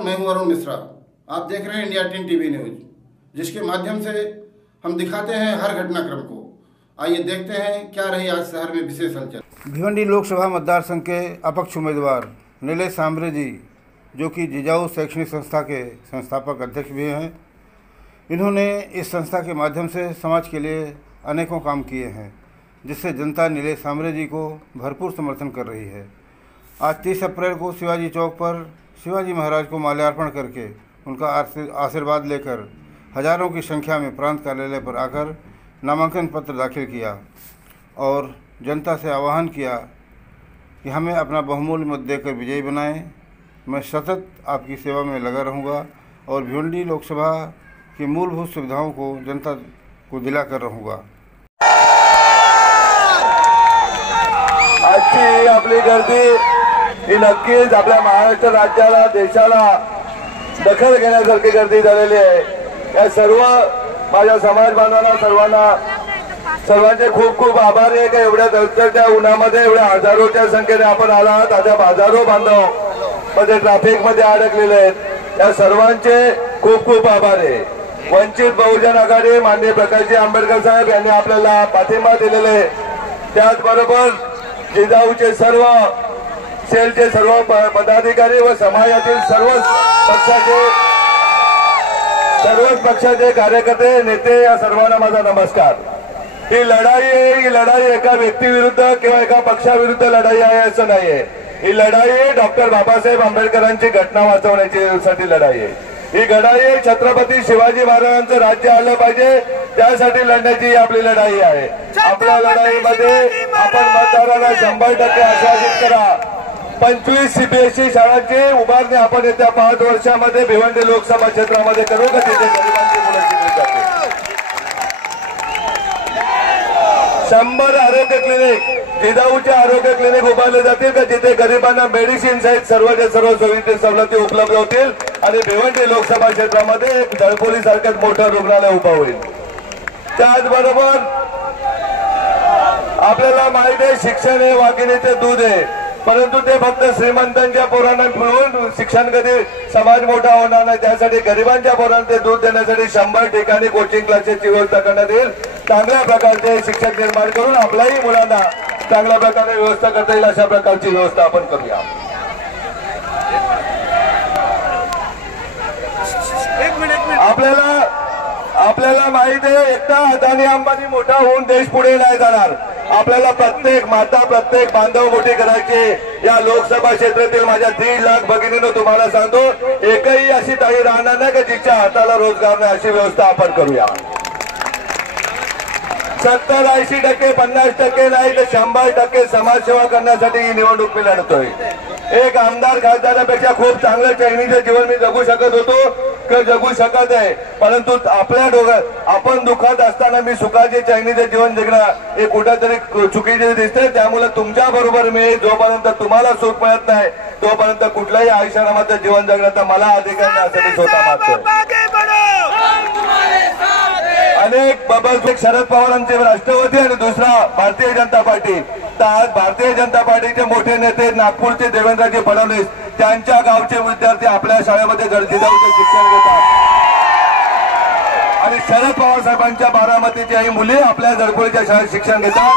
मैं हूं अरुण मिश्रा। आप देख रहे हैं इंडिया 10 टीवी न्यूज, जिसके माध्यम से हम दिखाते हैं हर घटनाक्रम को। आइए देखते हैं क्या रही आज शहर में विशेष हलचल। भिवंडी लोकसभा मतदार संघ के अपक्ष उम्मीदवार नीलेश सांबरे जी, जो कि जिजाऊ शैक्षणिक संस्था के संस्थापक अध्यक्ष भी हैं, इन्होंने इस संस्था के माध्यम से समाज के लिए अनेकों काम किए हैं, जिससे जनता नीलेश सांबरे जी को भरपूर समर्थन कर रही है। आज 30 अप्रैल को शिवाजी चौक पर शिवाजी महाराज को माल्यार्पण करके उनका आशीर्वाद लेकर हजारों की संख्या में प्रांत कार्यालय पर आकर नामांकन पत्र दाखिल किया और जनता से आह्वान किया कि हमें अपना बहुमूल्य मत देकर विजयी बनाएं। मैं सतत आपकी सेवा में लगा रहूँगा और भिवंडी लोकसभा की मूलभूत सुविधाओं को जनता को दिलाकर रहूँगा। आजची आपली गर्दी ही नक्कीच आपल्या महाराष्ट्र राज्याला, देशाला दखल घेण्यासारखी गर्दी झालेली आहे। या सर्व माझ्या समाज बांधवांना सर्वांचे खूप खूप आभार आहे की एवढ्या दौडच्या उन्हामध्ये एवढ्या हजारोच्या संख्येने आपण आला आहात। आता हजारो बांधव मध्ये ट्रॅफिक मध्ये अडकलेले आहेत, या सर्वांचे खूप खूप आभार आहे। वंचित बहुजन आघाडी माननीय प्रकाशजी आंबेडकर साहेब यांनी आपल्याला पाठिंबा दिलेला आहे। त्याचबरोबर जिजाऊचे सर्व सेलचे सर्व पदाधिकारी व समाजातील सर्वच पक्षाचे कार्यकर्ते, नेते, या सर्वांना माझा नमस्कार। ही लढाई एका व्यक्तीविरुद्ध किंवा एका पक्षाविरुद्ध लढाई आहे असं नाहीये। ही लढाई डॉक्टर बाबासाहेब आंबेडकरांची घटना वाचवण्याची लढाई आहे। ही लढाई छत्रपती शिवाजी महाराजांचं राज्य आलं पाहिजे त्यासाठी लढण्याची आपली लढाई आहे। आपल्या लढाईमध्ये आपण मतदारांना 100% आश्वासित करा। 25 सीबीएसई शाळांची उभारणी आपण येत्या 5 वर्षामध्ये भिवंडी लोकसभा क्षेत्रामध्ये करू का, तिथे गरिबांची मुलं शिकली जातील। 100 आरोग्य क्लिनिक, जिजाऊचे आरोग्य क्लिनिक उभारले जातील का, जिथे गरिबांना मेडिसिन सहित सर्वच्या सर्व सवलती उपलब्ध होतील आणि भिवंडी लोकसभा क्षेत्रामध्ये एक जळपोली सारखंच मोठं रुग्णालय उभं होईल। त्याचबरोबर आपल्याला माहिती आहे शिक्षण हे वाघिणीचे दूध आहे, परंतु ते फक्त श्रीमंतांच्या पोरांना मिळून शिक्षण कधी समाज मोठा होणार नाही। त्यासाठी गरिबांच्या पोरांना ते दूध देण्यासाठी 100 ठिकाणी कोचिंग क्लासेसची व्यवस्था करण्यात येईल। चांगल्या प्रकारचे शिक्षक निर्माण करून आपल्याही मुलांना चांगल्या प्रकारे व्यवस्था करता येईल अशा प्रकारची व्यवस्था आपण करूया। आपल्याला माहिती आहे एकटा अदानी अंबानी मोठा होऊन देश पुढे नाही जाणार। आपल्याला प्रत्येक माता, प्रत्येक बांधव मोठी करायची। या लोकसभा क्षेत्रातील माझ्या 1.5 लाख भगिनींनो तुम्हाला सांगतो, एकही अशी ताई राहणार नाही की जिच्या हाताला रोजगार नाही, अशी व्यवस्था आपण करूया। 70-80%, 50% नाही तर 100% समाजसेवा करण्यासाठी ही निवडणूक मी लढतोय। एक आमदार खासदारापेक्षा खूप चांगलं चैनीचं जीवन मी जगू शकत होतो किंवा जगू शकत आहे, परंतु आपण दुःखात असताना मी सुखाचे चैनीचं जीवन जगणं हे कुठेतरी चुकीचे दिसते। त्यामुळे तुमच्या बरोबर मी जोपर्यंत तुम्हाला सुख मिळत नाही तोपर्यंत कुठल्याही आयुष्यामध्ये जीवन जगण्याचा मला अधिकार नाही स्वतः मागतोय। अनेक बाबा शरद पवारांचे राष्ट्रवादी आणि दुसरा भारतीय जनता पार्टी, तर आज भारतीय जनता पार्टीचे मोठे नेते नागपूरचे देवेंद्रजी फडणवीस त्यांच्या गावचे विद्यार्थी आपल्या शाळेमध्ये जिजाऊचे शिक्षण घेतात आणि शरद पवार साहेबांच्या बारामतीच्या ही मुली आपल्या जळपोलीच्या शाळेत शिक्षण घेतात।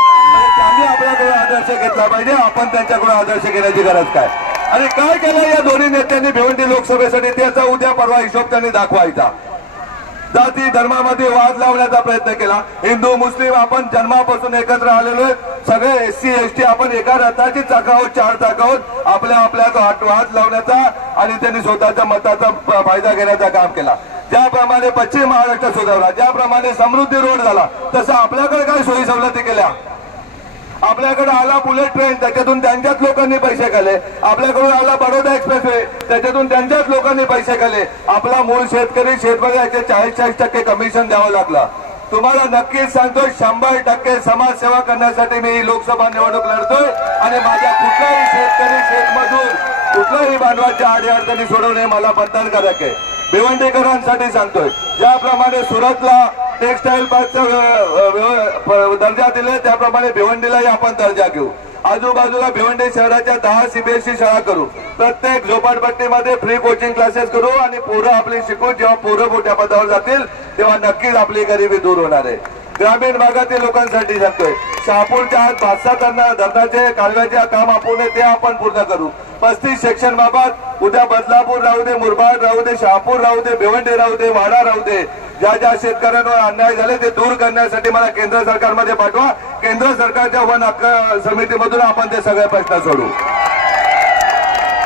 त्यांनी आपल्याकडून आदर्श घेतला पाहिजे, आपण त्यांच्याकडून आदर्श घेण्याची गरज काय। आणि काय केलं या दोन्ही नेत्यांनी भिवंडी लोकसभेसाठी त्याचा उद्या परवा हिशोब त्यांनी दाखवायचा। जाती धर्मामध्ये वाद लावण्याचा प्रयत्न केला। हिंदू मुस्लिम आपण जन्मापासून एकत्र आलेलो आहे, सगळे SC ST आपण एका रथाची चाक आहोत, 4 चाक आहोत। आपल्या वाद लावण्याचा आणि त्यांनी स्वतःच्या मताचा फायदा घेण्याचा काम केला। ज्याप्रमाणे पश्चिम महाराष्ट्र सुधारला, ज्याप्रमाणे समृद्धी रोड झाला, तसं आपल्याकडे काय सोयी सवलती केल्या। आपल्याकडे आला बुलेट ट्रेन, त्याच्यातून त्यांच्याच लोकांनी पैसे खाल्ले। आपल्याकडून आला बडोदा एक्सप्रेसवे, त्याच्यातून त्यांच्याच लोकांनी पैसे खाल्ले। आपला मूळ शेतकरी शेतकऱ्याचे 40-40% कमिशन द्यावं लागलं। तुम्हाला नक्कीच सांगतोय 100% समाजसेवा करण्यासाठी मी लोकसभा निवडणूक लढतोय आणि माझ्या कुठल्याही शेतकरी शेतमजूर कुठल्याही बांधवाच्या अडीअडचणी सोडवणे मला बंधनकारक आहे। भिवंडीकरांसाठी सांगतोय, ज्याप्रमाणे सुरतला टेक्सटाईल पार्कचा दर्जा दिले त्याप्रमाणे भिवंडीलाही आपण दर्जा घेऊ। आजूबाजूला भिवंडी शहराच्या 10 CBSE शाळा करू, प्रत्येक झोपडपट्टीमध्ये फ्री कोचिंग क्लासेस करू आणि पोरं आपली शिकून जेव्हा पोरं मोठ्या पदावर जातील तेव्हा नक्कीच आपली गरिबी दूर होणार आहे. ग्रामीण भागातील लोकांसाठी सांगतोय, शहापूरच्या आत 5-7 धरणाचे कालव्याचे काम आपण ते आपण पूर्ण करू. 35 सेक्शन बाबत उद्या बदलापूर राहू दे, मुरबाड राहू दे, शहापूर राहू दे, भिवंडी राहू दे, वाडा राहू दे, ज्या ज्या शेतकऱ्यांवर अन्याय झाले ते दूर करण्यासाठी मला केंद्र सरकारमध्ये पाठवा. केंद्र सरकारच्या वन हक्क समितीमधून आपण ते सगळे प्रश्न सोडू.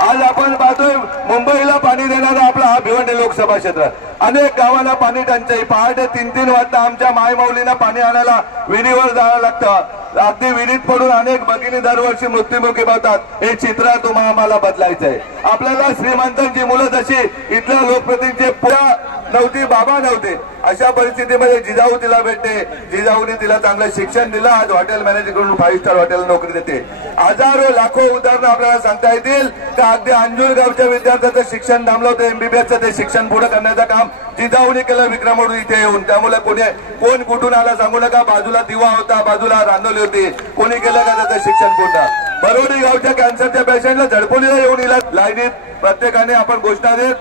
आज आपण पाहतोय मुंबईला पाणी देणारा आपला हा भिवंडी लोकसभा क्षेत्र. अनेक गावांना पाणी टंचाई, पहाटे 3-3 वाजता आमच्या मायमाऊलींना पाणी आणायला विहिरीवर जावं लागतं. अगदी विहिरीत पडून अनेक भगिनी दरवर्षी मृत्युमुखी पावतात. हे चित्र तुम्हाला आम्हाला बदलायचंय. आपल्याला श्रीमंतांची मुलं जशी इथल्या लोकप्रतिनिधींचे पुरा नव्हती, बाबा नव्हते, अशा परिस्थितीमध्ये जिजाऊ तिला भेटते. जिजाऊने तिला चांगलं शिक्षण दिलं. आज हॉटेल मॅनेजर करून 5 स्टार हॉटेल नोकरी देते. हजारो लाखो उदाहरणं आपल्याला सांगता येतील. का अगदी अंजूर गावच्या विद्यार्थ्याचं शिक्षण थांबलं होतं, MBBSचं ते शिक्षण पुढे करण्याचं काम जिजाऊने केलं विक्रमोड इथे येऊन. त्यामुळे कोण कुठून आला सांगू नका. बाजूला दिवा होता, बाजूला रांगोली होती, कोणी केलं का त्याचं शिक्षण पूर्ण. बरोडी गावच्या कॅन्सरच्या पेशंटला झडपोलीला येऊन इला लाईनीत प्रत्येकाने आपण घोषणा देत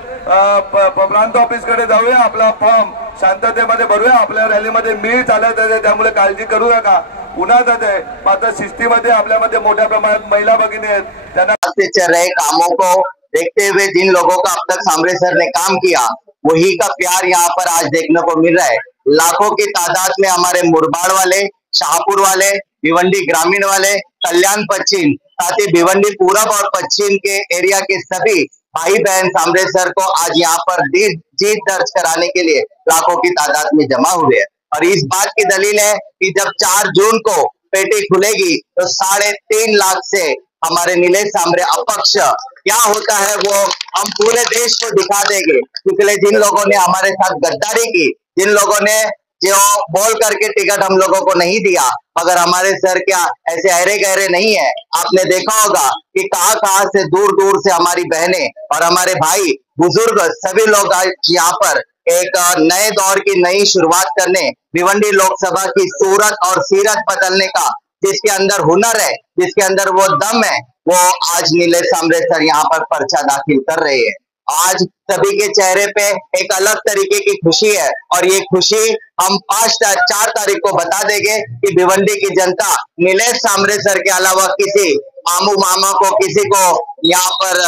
प्रांत ऑफिसकडे जाऊया, आपला फॉर्म शांततेमध्ये भरूया. आपल्या रॅलीमध्ये मी चालत आहे, त्यामुळे काळजी करू नका. उन्हात आहे मात्र शिस्तीमध्ये आपल्यामध्ये मोठ्या प्रमाणात महिला भगिनी आहेत. त्यांना चल रहे कामों को देखते हुए जिन लोगों का अब तक सांबरे सर ने काम किया वही का प्यार यहाँ पर आज देखने को मिल रहा है. लाखों की तादाद में हमारे मुरबाड़ वाले, शाहपुर वाले, भिवंडी ग्रामीण वाले, कल्याण पश्चिम, साथ ही भिवंडी पूरब और पश्चिम के एरिया के सभी भाई बहन सांबरे सर को आज यहाँ पर जीत दर्ज कराने के लिए लाखों की तादाद में जमा हुए हैं. और इस बात की दलील है कि जब 4 जून को पेटी खुलेगी तो 3.5 लाख से हमारे नीलेश सांबरे अपक्ष क्या होता है वो हम पूरे देश को दिखा देंगे. पिछले जिन लोगों ने हमारे साथ गद्दारी की, जिन लोगों ने जो बोल करके टिकट हम लोगों को नहीं दिया, मगर हमारे सर क्या ऐसे अहरे गहरे नहीं है. आपने देखा होगा कि कहां से दूर दूर से हमारी बहनें और हमारे भाई बुजुर्ग सभी लोग आज यहाँ पर एक नए दौर की नई शुरुआत करने, भिवंडी लोकसभा की सूरत और सीरत बदलने का जिसके अंदर हुनर है, जिसके अंदर वो दम है, वो आज नीलेश सांबरे सर यहाँ पर पर्चा दाखिल कर रहे हैं. आज सभी के चेहरे पे एक अलग तरीके की खुशी है और ये खुशी हम 4 तारीख को बता देंगे कि भिवंडी की जनता नीलेश सांबरे सर के अलावा किसी मामू मामा को, किसी को यहाँ पर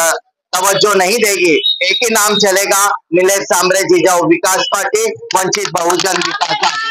तवज्जो नहीं देगी. एक ही नाम चलेगा, नीलेश सांबरे जिजाऊ विकास पार्टी, वंचित बहुजन विकास पार्टी.